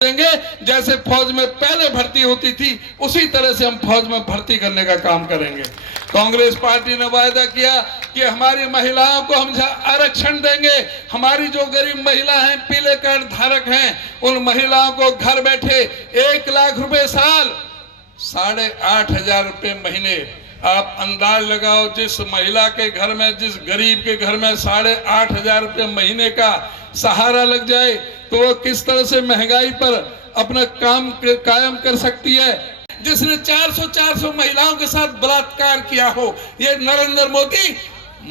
देंगे। जैसे फौज में पहले भर्ती होती थी उसी तरह से हम फौज में भर्ती करने का काम करेंगे। कांग्रेस पार्टी ने वायदा किया कि हमारी महिलाओं को हम आरक्षण देंगे। हमारी जो गरीब महिला हैं, पीले कार्ड धारक हैं, उन महिलाओं को घर बैठे 1 लाख रुपए साल, 8,500 रुपए महीने। आप अंदाज लगाओ, जिस महिला के घर में, जिस गरीब के घर में 8,500 रुपए महीने का सहारा लग जाए तो वो किस तरह से महंगाई पर अपना काम कायम कर सकती है। जिसने 400 महिलाओं के साथ बलात्कार किया हो, ये नरेंद्र मोदी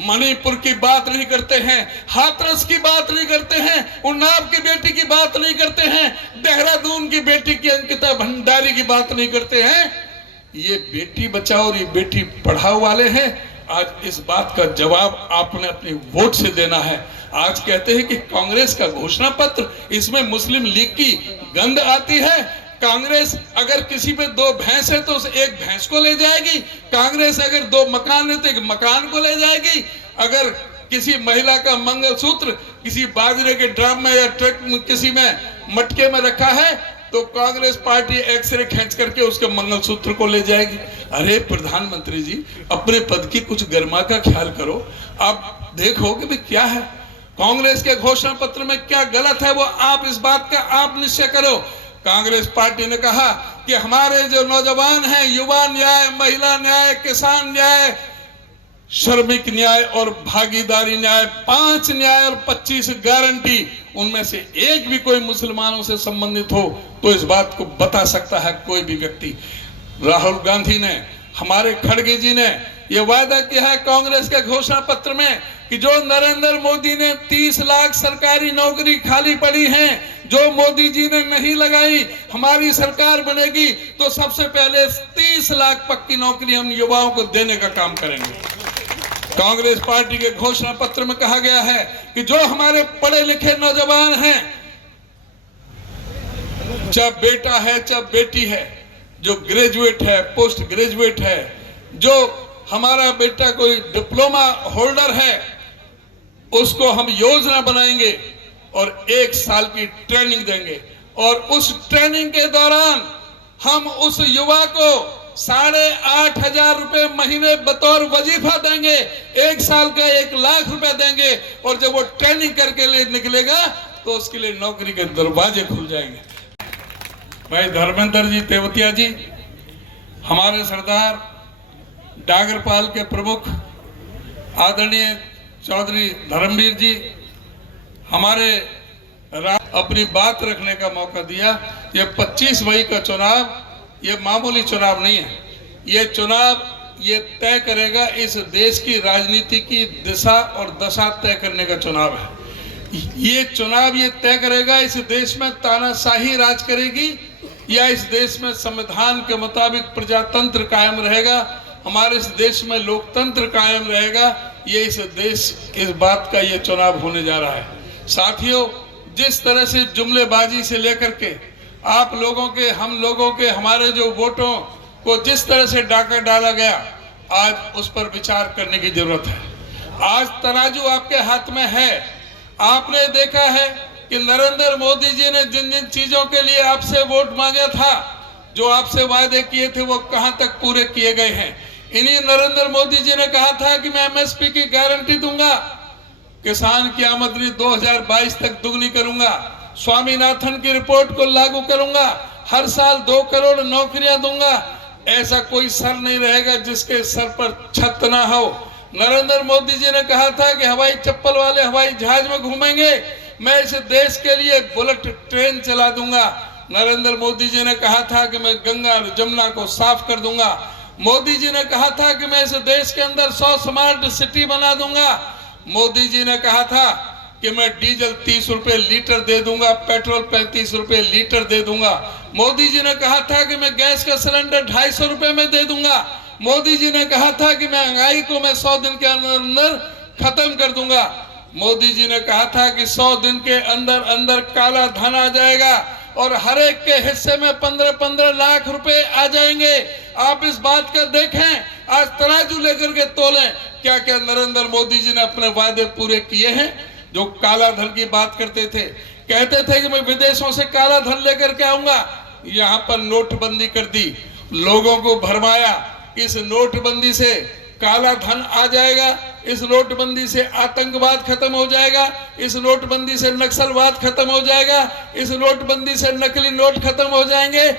मणिपुर की बात नहीं करते हैं, हाथरस की बात नहीं करते हैं, उन्नाव की बेटी की बात नहीं करते हैं, देहरादून की बेटी की अंकिता भंडारी की बात नहीं करते हैं। ये बेटी बचाओ और ये बेटी पढ़ाओ वाले हैं। आज इस बात का जवाब आपने अपनी वोट से देना है। आज कहते हैं कि कांग्रेस का घोषणा पत्र, इसमें मुस्लिम लीग की गंध आती है। कांग्रेस अगर किसी पे 2 भैंस है तो उस एक भैंस को ले जाएगी। कांग्रेस अगर 2 मकान है तो एक मकान को ले जाएगी। अगर किसी महिला का मंगलसूत्र किसी बाजरे के ड्रम में या ट्रक में किसी में मटके में रखा है तो कांग्रेस पार्टी एक्सरे खींच करके उसके मंगलसूत्र को ले जाएगी। अरे प्रधानमंत्री जी, अपने पद की कुछ गरिमा का ख्याल करो। आप देखो कि भाई क्या है कांग्रेस के घोषणा पत्र में, क्या गलत है वो आप इस बात का आप निश्चय करो। कांग्रेस पार्टी ने कहा कि हमारे जो नौजवान हैं, युवा न्याय, महिला न्याय, किसान न्याय, श्रमिक न्याय और भागीदारी न्याय, 5 न्याय और 25 गारंटी, उनमें से एक भी कोई मुसलमानों से संबंधित हो तो इस बात को बता सकता है कोई भी व्यक्ति। राहुल गांधी ने, हमारे खड़गे जी ने यह वायदा किया है कांग्रेस के घोषणा पत्र में कि जो नरेंद्र मोदी ने 30 लाख सरकारी नौकरी खाली पड़ी हैं, जो मोदी जी ने नहीं लगाई, हमारी सरकार बनेगी तो सबसे पहले 30 लाख पक्की नौकरी हम युवाओं को देने का काम करेंगे। कांग्रेस पार्टी के घोषणा पत्र में कहा गया है कि जो हमारे पढ़े लिखे नौजवान हैं, चाहे बेटा है चाहे बेटी है, जो ग्रेजुएट है, पोस्ट ग्रेजुएट है, जो हमारा बेटा कोई डिप्लोमा होल्डर है, उसको हम योजना बनाएंगे और 1 साल की ट्रेनिंग देंगे और उस ट्रेनिंग के दौरान हम उस युवा को 8,500 रुपए महीने बतौर वजीफा देंगे। 1 साल का 1 लाख रुपए देंगे और जब वो ट्रेनिंग करके लिए निकलेगा तो उसके लिए नौकरी के दरवाजे खुल जाएंगे। भाई धर्मेंद्र जी तेवतिया जी, हमारे सरदार डागरपाल के प्रमुख आदरणीय चौधरी धर्मवीर जी, हमारे अपनी बात रखने का मौका दिया। ये 25 मई का चुनाव ये मामूली चुनाव नहीं है। ये चुनाव ये तय करेगा, इस देश की राजनीति की दिशा और दशा तय करने का चुनाव है। ये चुनाव ये तय करेगा इस देश में तानाशाही राज करेगी या इस देश में संविधान के मुताबिक प्रजातंत्र कायम रहेगा, हमारे इस देश में लोकतंत्र कायम रहेगा। ये इस देश, इस बात का ये चुनाव होने जा रहा है। साथियों, जिस तरह से जुमलेबाजी से लेकर के आप लोगों के, हम लोगों के, हमारे जो वोटों को जिस तरह से डाका डाला गया, आज उस पर विचार करने की जरूरत है। आज तराजू आपके हाथ में है। आपने देखा है कि नरेंद्र मोदी जी ने जिन जिन चीजों के लिए आपसे वोट मांगा था, जो आपसे वायदे किए थे, वो कहां तक पूरे किए गए हैं। इन्हीं नरेंद्र मोदी जी ने कहा था कि मैं MSP की गारंटी दूंगा, किसान की आमदनी 2022 तक दुगनी करूंगा, स्वामीनाथन की रिपोर्ट को लागू करूंगा, हर साल 2 करोड़ नौकरियां दूंगा। ऐसा कोई सर नहीं रहेगा जिसके सर पर छत ना हो। नरेंद्र मोदी जी ने कहा था कि हवाई चप्पल वाले हवाई जहाज में घूमेंगे, मैं इस देश के लिए बुलेट ट्रेन चला दूंगा। नरेंद्र मोदी जी ने कहा था कि मैं गंगा और जमुना को साफ कर दूंगा। मोदी जी ने कहा था कि मैं इस देश के अंदर 100 स्मार्ट सिटी बना दूंगा। मोदी जी ने कहा था कि मैं डीजल 30 रुपए लीटर दे दूंगा, पेट्रोल 35 रुपए लीटर दे दूंगा। मोदी जी ने कहा था कि मैं गैस का सिलेंडर 250 रुपए में दे दूंगा। मोदी जी ने कहा था कि महंगाई को मैं 100 दिन के अंदर अंदर खत्म कर दूंगा। मोदी जी ने कहा था कि 100 दिन के अंदर अंदर काला धन आ जाएगा और हर एक के हिस्से में 15-15 लाख रुपए आ जाएंगे। आप इस बात का देखें, आज तराजू लेकर के तोलें, क्या क्या नरेंद्र मोदी जी ने अपने वादे पूरे किए हैं। जो काला धन की बात करते थे, कहते थे कि मैं विदेशों से काला धन लेकर के आऊंगा, यहां पर नोटबंदी कर दी, लोगों को भरमाया। इस नोटबंदी से काला धन आ जाएगा, इस नोटबंदी से आतंकवाद खत्म हो जाएगा, इस नोटबंदी से नक्सलवाद खत्म हो जाएगा, इस नोटबंदी से नकली नोट खत्म हो जाएंगे,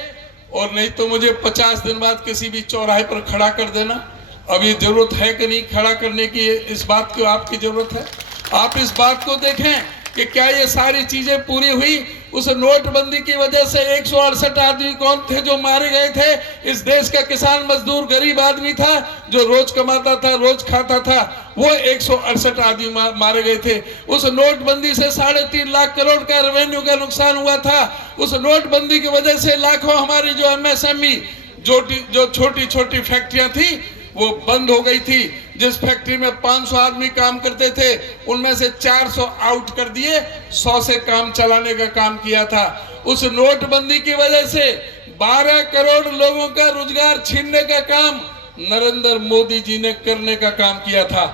और नहीं तो मुझे 50 दिन बाद किसी भी चौराहे पर खड़ा कर देना। अब ये जरूरत है कि नहीं खड़ा करने की? इस बात को आपकी जरूरत है। आप इस बात को देखें कि क्या ये सारी चीजें पूरी हुई? उस नोटबंदी की वजह से 168 आदमी कौन थे जो मारे गए थे? इस देश का किसान मजदूर गरीब आदमी था जो रोज कमाता था, रोज खाता था, वो 168 आदमी मारे गए थे। उस नोटबंदी से 3.5 लाख करोड़ का रेवेन्यू का नुकसान हुआ था। उस नोटबंदी की वजह से लाखों हमारी जो MSME जो छोटी छोटी फैक्ट्रियां थी वो बंद हो गई थी। जिस फैक्ट्री में 500 आदमी काम करते थे उनमें से 400 आउट कर दिए, 100 से काम चलाने का काम किया था। उस नोटबंदी की वजह से 12 करोड़ लोगों का रोजगार छीनने का काम नरेंद्र मोदी जी ने करने का काम किया था।